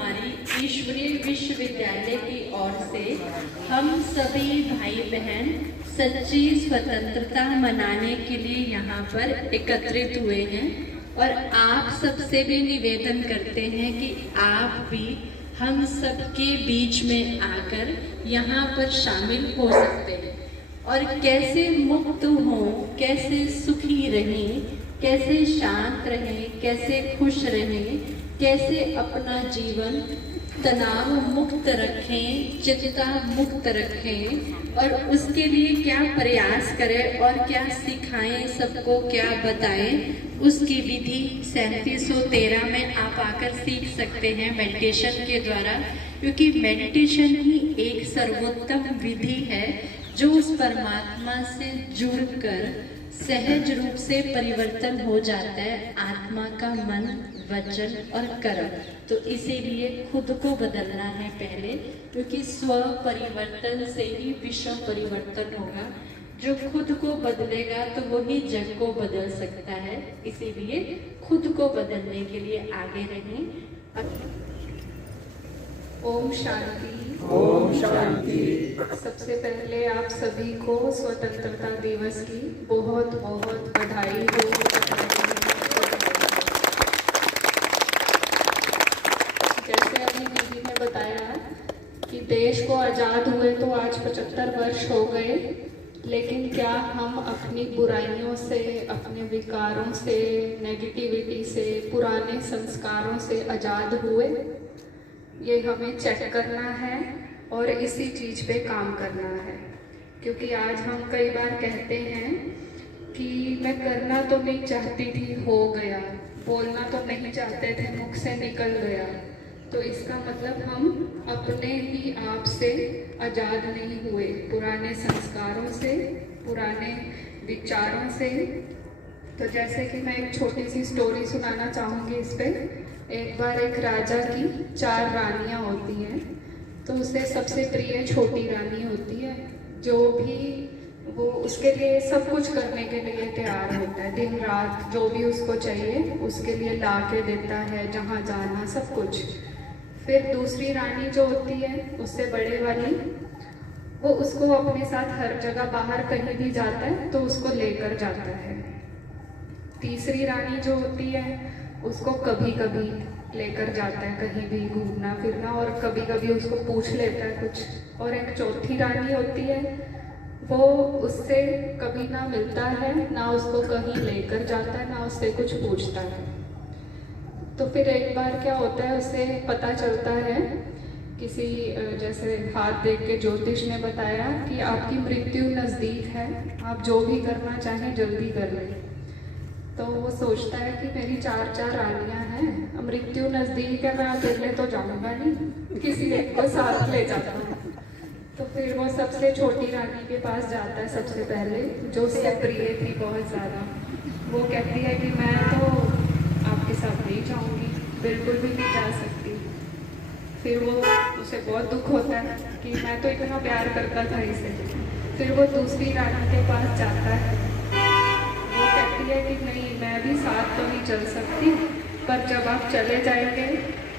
हमारी ईश्वरीय विश्वविद्यालय की ओर से हम सभी भाई बहन सच्ची स्वतंत्रता मनाने के लिए यहाँ पर एकत्रित हुए हैं और आप सबसे भी निवेदन करते हैं कि आप भी हम सबके बीच में आकर यहाँ पर शामिल हो सकते हैं और कैसे मुक्त हों, कैसे सुखी रहें, कैसे शांत रहें, कैसे खुश रहें, कैसे अपना जीवन तनाव मुक्त रखें, चिंता मुक्त रखें और उसके लिए क्या प्रयास करें और क्या सिखाएं, सबको क्या बताएं, उसकी विधि 3713 में आप आकर सीख सकते हैं मेडिटेशन के द्वारा, क्योंकि मेडिटेशन ही एक सर्वोत्तम विधि है जो उस परमात्मा से जुड़कर सहज रूप से परिवर्तन हो जाता है आत्मा का मन, वचन और कर्म। तो इसीलिए खुद को बदलना है पहले, क्योंकि स्व परिवर्तन से ही विश्व परिवर्तन होगा। जो खुद को बदलेगा तो वही जग को बदल सकता है। इसीलिए खुद को बदलने के लिए आगे रहें। ओम शांति। ओम शांति। सबसे पहले आप सभी को स्वतंत्रता दिवस की बहुत बहुत बधाई हो। जैसे अभी दीदी ने बताया कि देश को आज़ाद हुए तो आज 75 वर्ष हो गए, लेकिन क्या हम अपनी बुराइयों से, अपने विकारों से, नेगेटिविटी से, पुराने संस्कारों से आज़ाद हुए? ये हमें चेक करना है और इसी चीज़ पे काम करना है। क्योंकि आज हम कई बार कहते हैं कि मैं करना तो नहीं चाहती थी, हो गया, बोलना तो नहीं चाहते थे, मुख से निकल गया। तो इसका मतलब हम अपने ही आप से आज़ाद नहीं हुए, पुराने संस्कारों से, पुराने विचारों से। तो जैसे कि मैं एक छोटी सी स्टोरी सुनाना चाहूँगी इस पर। एक बार एक राजा की 4 रानियाँ होती हैं, तो उसे सबसे प्रिय छोटी रानी होती है, जो भी वो उसके लिए सब कुछ करने के लिए तैयार होता है, दिन रात जो भी उसको चाहिए उसके लिए ला के देता है, जहाँ जाना सब कुछ। फिर दूसरी रानी जो होती है उससे बड़े वाली, वो उसको अपने साथ हर जगह बाहर कहीं भी जाता है तो उसको लेकर जाता है। तीसरी रानी जो होती है उसको कभी कभी लेकर जाता है कहीं भी घूमना फिरना, और कभी कभी उसको पूछ लेता है कुछ। और एक चौथी रानी होती है, वो उससे कभी ना मिलता है, ना उसको कहीं लेकर जाता है, ना उससे कुछ पूछता है। तो फिर एक बार क्या होता है, उसे पता चलता है किसी जैसे हाथ देख के ज्योतिष ने बताया कि आपकी मृत्यु नज़दीक है, आप जो भी करना चाहें जल्दी कर लें। तो वो सोचता है कि मेरी 4 रानियां हैं, मृत्यु नज़दीक है, मैं अकेले तो जाऊंगा नहीं, किसी एक को साथ ले जाता हूँ। तो फिर वो सबसे छोटी रानी के पास जाता है सबसे पहले, जो उससे प्रिय थी बहुत ज़्यादा। वो कहती है कि मैं तो आपके साथ नहीं जाऊँगी, बिल्कुल भी नहीं जा सकती। फिर वो उसे बहुत दुख होता है कि मैं तो इतना प्यार करता था इसे। फिर वो दूसरी रानी के पास जाता है, वो कहती है कि नहीं, मैं भी साथ तो नहीं चल सकती, पर जब आप चले जाएंगे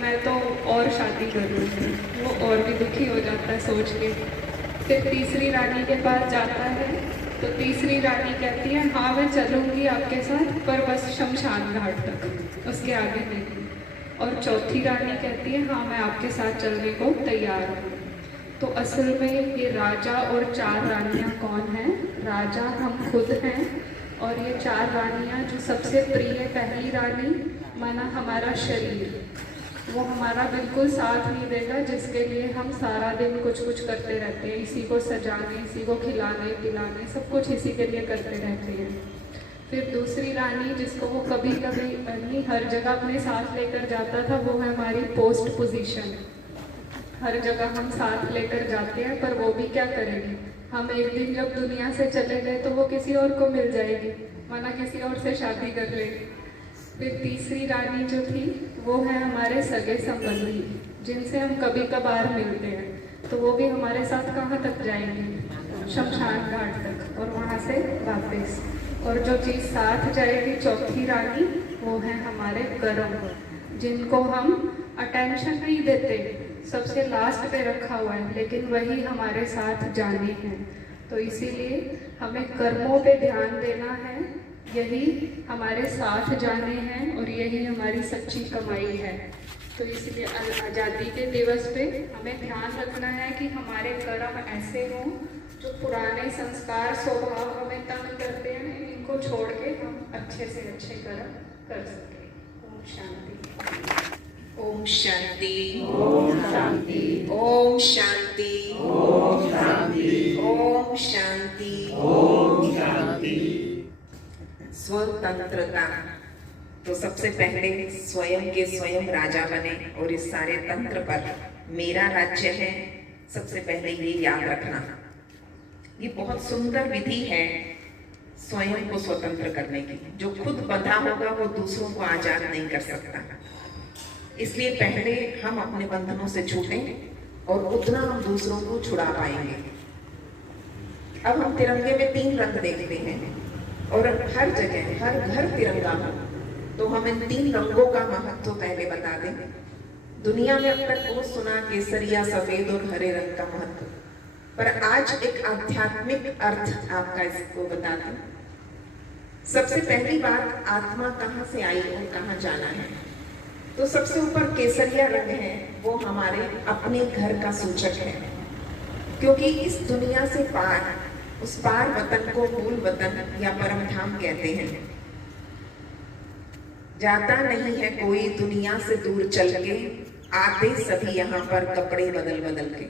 मैं तो और शादी कर लूँगी। वो और भी दुखी हो जाता है सोच के। फिर तीसरी रानी के पास जाता है, तो तीसरी रानी कहती है हाँ मैं चलूँगी आपके साथ, पर बस शमशान घाट तक, उसके आगे नहीं। और चौथी रानी कहती है हाँ मैं आपके साथ चलने को तैयार हूँ। तो असल में ये राजा और 4 रानियाँ कौन हैं? राजा हम खुद हैं, और ये 4 रानियाँ जो सबसे प्रिय, पहली रानी माना हमारा शरीर, वो हमारा बिल्कुल साथ नहीं देगा, जिसके लिए हम सारा दिन कुछ कुछ करते रहते हैं, इसी को सजाने, इसी को खिलाने पिलाने, सब कुछ इसी के लिए करते रहते हैं। फिर दूसरी रानी जिसको वो कभी कभी नहीं हर जगह अपने साथ लेकर जाता था, वो है हमारी पोस्ट पोजीशन। हर जगह हम साथ लेकर जाते हैं, पर वो भी क्या करेगी, हम एक दिन जब दुनिया से चले गए तो वो किसी और को मिल जाएगी, माना किसी और से शादी कर लेगी। फिर तीसरी रानी जो थी वो है हमारे सगे संबंधी, जिनसे हम कभी कभार मिलते हैं, तो वो भी हमारे साथ कहाँ तक जाएंगे? शमशान घाट तक, और वहाँ से वापस। और जो चीज़ साथ जाएगी चौथी रानी, वो है हमारे कर्म, जिनको हम अटेंशन नहीं देते, सबसे लास्ट पे रखा हुआ है, लेकिन वही हमारे साथ जाने हैं। तो इसीलिए हमें कर्मों पे ध्यान देना है, यही हमारे साथ जाने हैं और यही हमारी सच्ची कमाई है। तो इसलिए आज़ादी के दिवस पे हमें ध्यान रखना है कि हमारे कर्म ऐसे हों जो पुराने संस्कार स्वभाव हमें तंग करते हैं, इनको छोड़ के हम अच्छे से अच्छे कर्म कर सकें। ओम शांति। ओम शांति। ओम शांति। ओम शांति। ओम शांति। ओम शांति। ओम शांति। स्वतंत्रता। तो सबसे पहले स्वयं के स्वयं राजा बने और इस सारे तंत्र पर मेरा राज्य है, सबसे पहले ये याद रखना। ये बहुत सुंदर विधि है स्वयं को स्वतंत्र करने की। जो खुद बंधा होगा वो दूसरों को आजाद नहीं कर सकता। इसलिए पहले हम अपने बंधनों से छूटें और उतना हम दूसरों को छुड़ा पाएंगे। अब हम तिरंगे में 3 रंग देखते हैं और हर जगह हर घर तिरंगा हो, तो हम इन 3 रंगों का महत्व पहले बता दें। दुनिया में अब तक वो सुना केसरिया, सफेद और हरे रंग का महत्व, पर आज एक आध्यात्मिक अर्थ आपका इसको बता दें। सबसे पहली बात, आत्मा कहाँ से आई और कहाँ जाना है। तो सबसे ऊपर केसरिया रंग है, वो हमारे अपने घर का सूचक है, क्योंकि इस दुनिया से पार, उस पार वतन को मूल वतन या परम धाम कहते हैं। जाता नहीं है कोई दुनिया से दूर चल के, आते सभी यहाँ पर कपड़े बदल बदल के।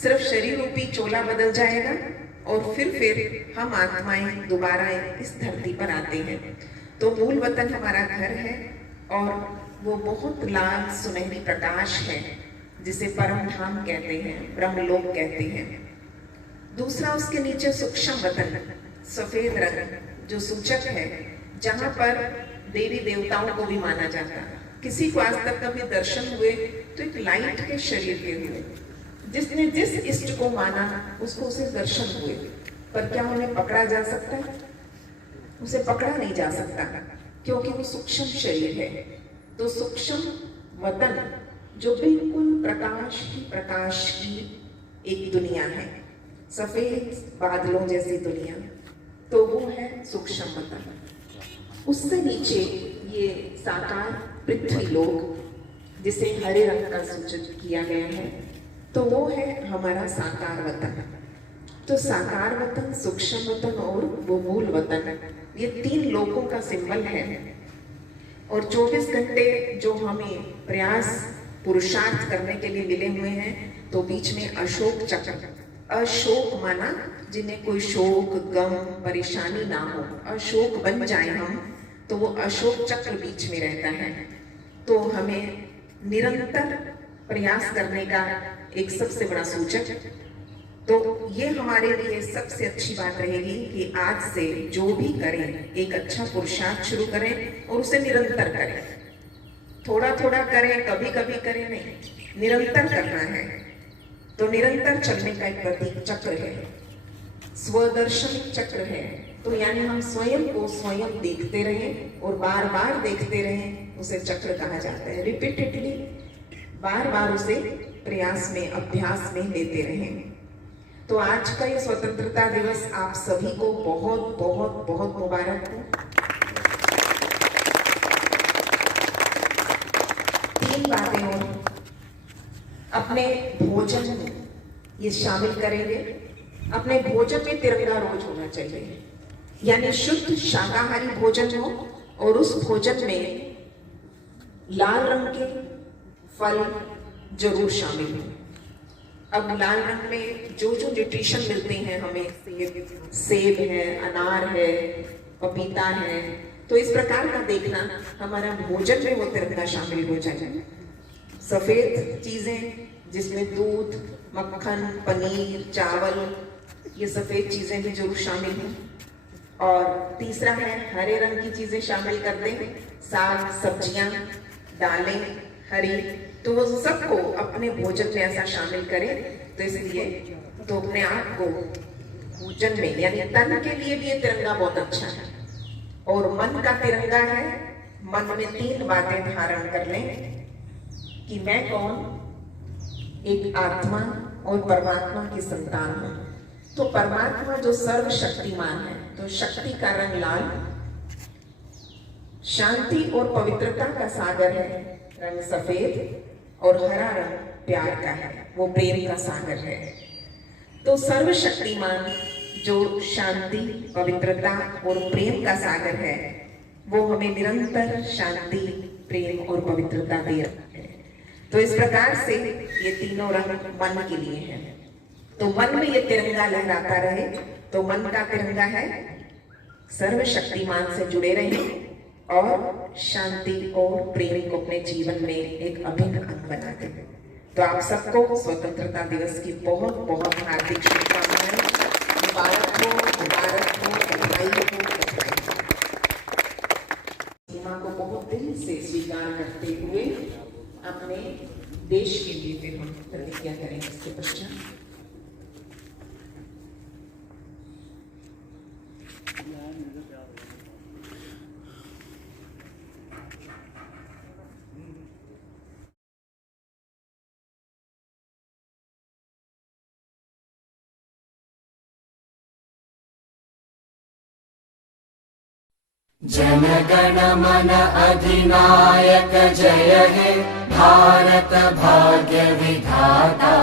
सिर्फ शरीर रूपी चोला बदल जाएगा और फिर हम आत्माएं दोबारा इस धरती पर आते हैं। तो मूल वतन हमारा घर है और वो बहुत लाल सुनहरी प्रकाश है, जिसे परम धाम कहते हैं, ब्रह्मलोक कहते हैं। दूसरा, उसके नीचे सूक्ष्म वतन, सफेद रंग, जो सूचक है जहाँ पर देवी देवताओं को भी माना जाता है। किसी को आज तक कभी दर्शन हुए तो एक लाइट के शरीर के हुए, जिसने जिस इष्ट को माना उसको उसे दर्शन हुए, पर क्या उन्हें पकड़ा जा सकता है? उसे पकड़ा नहीं जा सकता, क्योंकि वो सूक्ष्म शरीर है। तो सूक्ष्म वतन जो बिल्कुल प्रकाश की एक दुनिया है, सफेद बादलों जैसी दुनिया, तो वो है सूक्ष्म वतन। उससे नीचे ये साकार पृथ्वी लोक, जिसे हरे रंग का सूचित किया गया है, तो वो है हमारा साकार वतन। तो साकार वतन, सूक्ष्म वतन और वो मूल वतन, ये 3 लोकों का सिंबल है। और 24 घंटे जो हमें प्रयास पुरुषार्थ करने के लिए मिले हुए हैं, तो बीच में अशोक चक्र, अशोक माना जिन्हें कोई शोक, गम, परेशानी ना हो, अशोक बन जाए हम, तो वो अशोक चक्र बीच में रहता है। तो हमें निरंतर प्रयास करने का एक सबसे बड़ा सूचक। तो ये हमारे लिए सबसे अच्छी बात रहेगी कि आज से जो भी करें, एक अच्छा पुरुषार्थ शुरू करें और उसे निरंतर करें। थोड़ा थोड़ा करें, कभी कभी करें नहीं, निरंतर करना है। तो निरंतर चलने का एक प्रतीक चक्र है, स्वदर्शन चक्र है। तो यानी हम स्वयं को स्वयं देखते रहें और बार बार देखते रहें, उसे चक्र कहा जाता है। रिपीटेडली बार बार उसे प्रयास में, अभ्यास में लेते रहें। तो आज का ये स्वतंत्रता दिवस आप सभी को बहुत बहुत बहुत मुबारक हो। 3 बातें और अपने भोजन में ये शामिल करेंगे। अपने भोजन में तिरंगा रोज होना चाहिए, यानी शुद्ध शाकाहारी भोजन हो और उस भोजन में लाल रंग के फल जरूर शामिल हो। अब लाल रंग में जो जो न्यूट्रिशन मिलते हैं हमें, सेब है, अनार है, पपीता है, तो इस प्रकार का देखना हमारा भोजन में वो तिरंगा शामिल हो जाए। सफेद चीजें जिसमें दूध, मक्खन, पनीर, चावल, ये सफेद चीजें भी जरूर शामिल हैं। और तीसरा है हरे रंग की चीजें शामिल कर दें, साग, सब्जियां, दालें हरी, तो वो सबको अपने भोजन में ऐसा शामिल करें। तो इसलिए तो अपने आप को भोजन में, यानी तन के लिए भी ये तिरंगा बहुत अच्छा है। और मन का तिरंगा है, मन में 3 बातें धारण कर लें। कि मैं कौन, एक आत्मा और परमात्मा की संतान हूं। तो परमात्मा जो सर्वशक्तिमान है, तो शक्ति का रंग लाल, शांति और पवित्रता का सागर है रंग सफेद, और हरा रंग प्यार का है, वो प्रेम का सागर है। तो सर्वशक्तिमान जो शांति, पवित्रता और प्रेम का सागर है, वो हमें निरंतर शांति, प्रेम और पवित्रता दे रहा है। तो इस प्रकार से ये तीनों रंग मन के लिए हैं। तो मन में ये तिरंगा लहराता रहे। तो मन का तिरंगा है सर्वशक्तिमान से जुड़े रहें और शांति और प्रेम को अपने जीवन में एक अभिन्न अंग बनाते हैं। तो आप सबको स्वतंत्रता दिवस की बहुत बहुत हार्दिक शुभकामनाएं। मुबारक हो, मुबारक हो, बधाई हो, बधाई हो। सीमा को बहुत दिल से स्वीकार करते हुए अपने देश के लिए फिर हम प्रतिज्ञा करेंगे। इसके पश्चात जनगण मन अधिनायक जय हे भारत भाग्य विधाता।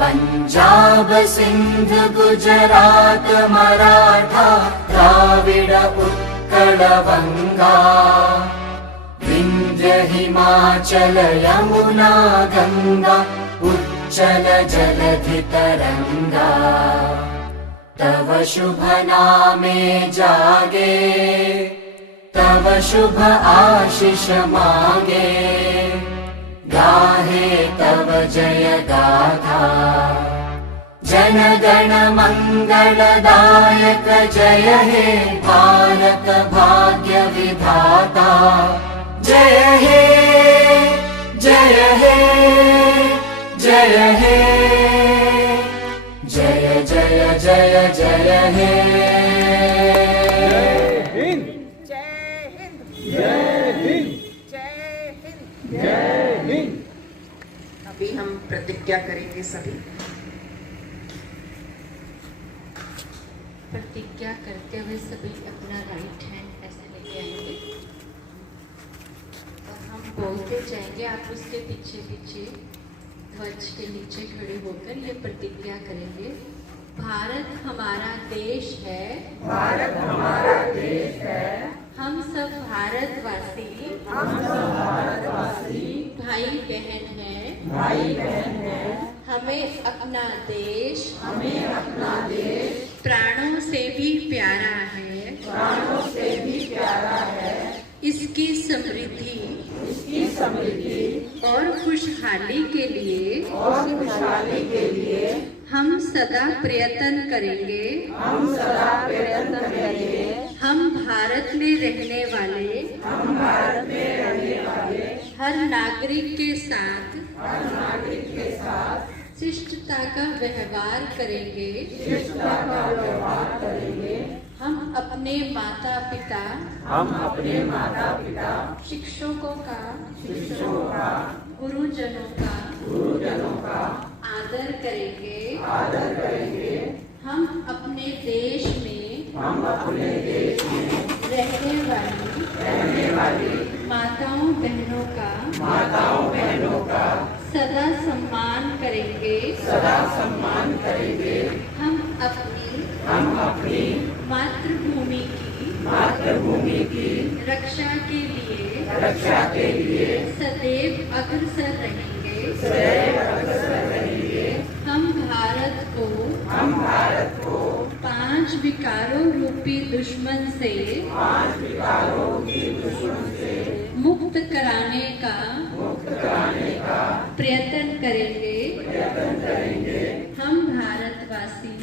पंजाब सिंध गुजरात मराठा द्राविड़ उत्कल बंगा। विंध्य हिमाचल यमुना गंगा उच्चल जलधि तरंगा। तव शुभ नामे जागे, तव शुभ आशीष मांगे। गाहे तव जय गाथा, जन गण मंगलदायक जय हे भारत भाग्य विधाता। जय हे, जय हे, जय हे, जय जय जय जय हे। जय हिंद, जय हिंद, जय हिंद, जय हिंद, जय हिंद। अभी हम प्रतिज्ञा करेंगे सभी। प्रतिज्ञा करते हुए सभी अपना राइट हैंड ऐसे लेके आएंगे और हम बोलते जाएंगे। आप उसके पीछे पीछे ध्वज के नीचे खड़े होकर ये प्रतिज्ञा करेंगे। भारत हमारा देश है, भारत हमारा देश है। हम सब भारतवासी, हम सब भारतवासी भाई बहन हैं, भाई बहन हैं। हमें अपना देश, हमें अपना देश प्राणों से भी प्यारा है, प्राणों से भी प्यारा है। इसकी समृद्धि, इसकी समृद्धि और खुशहाली के लिए, और खुशहाली के लिए हम सदा प्रयत्न करेंगे। हम सदा प्रयत्न करेंगे। हम भारत में रहने वाले, हम भारत में रहने वाले हर नागरिक के साथ, हर नागरिक के साथ शिष्टता का व्यवहार करेंगे। शिष्टता का व्यवहार करेंगे। हम अपने माता पिता, हम अपने माता पिता, शिक्षकों का, शिक्षकों का, गुरुजनों का आदर करेंगे। आदर करेंगे। हम अपने देश में, हम अपने देश में रहने वाली माताओं बहनों का सदा सम्मान करेंगे। सदा सम्मान करेंगे। हम अपनी मातृभूमि की रक्षा के लिए सदैव अग्रसर रहेंगे। हम भारत को 5 विकारों रूपी दुश्मन से मुक्त कराने का प्रयत्न करेंगे। हम भारतवासी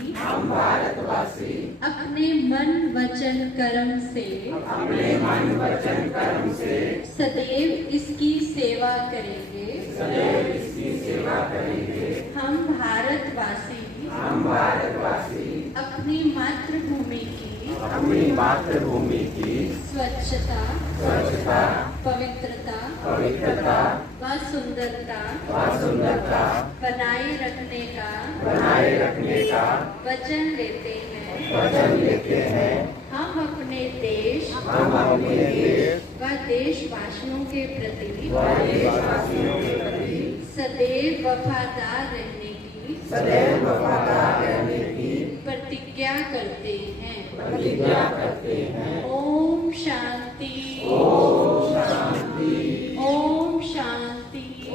अपने मन वचन कर्म से सदैव इसकी सेवा करेंगे। हम भारतवासी अपनी मातृभूमि की स्वच्छता पवित्रता व सुंदरता बनाए रखने का वचन लेते हैं। हम अपने देश व देशवासियों के प्रति सदैव वफादार रहने की प्रतिज्ञा करते हैं। ओम शांति। ओम शांति। ओम शांति।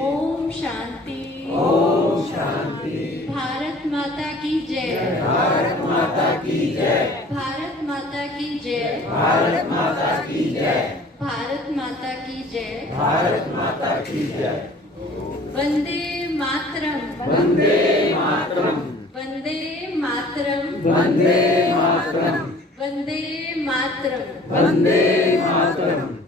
ओम शांति। ओम शांति। भारत माता की जय। भारत माता की जय। भारत माता की जय। भारत माता की जय। भारत माता की जय। भारत माता की जय। वंदे मातरम। वंदे मातरम। वंदे मातरम। वंदे मातरम। वंदे मातरम। वंदे मातरम।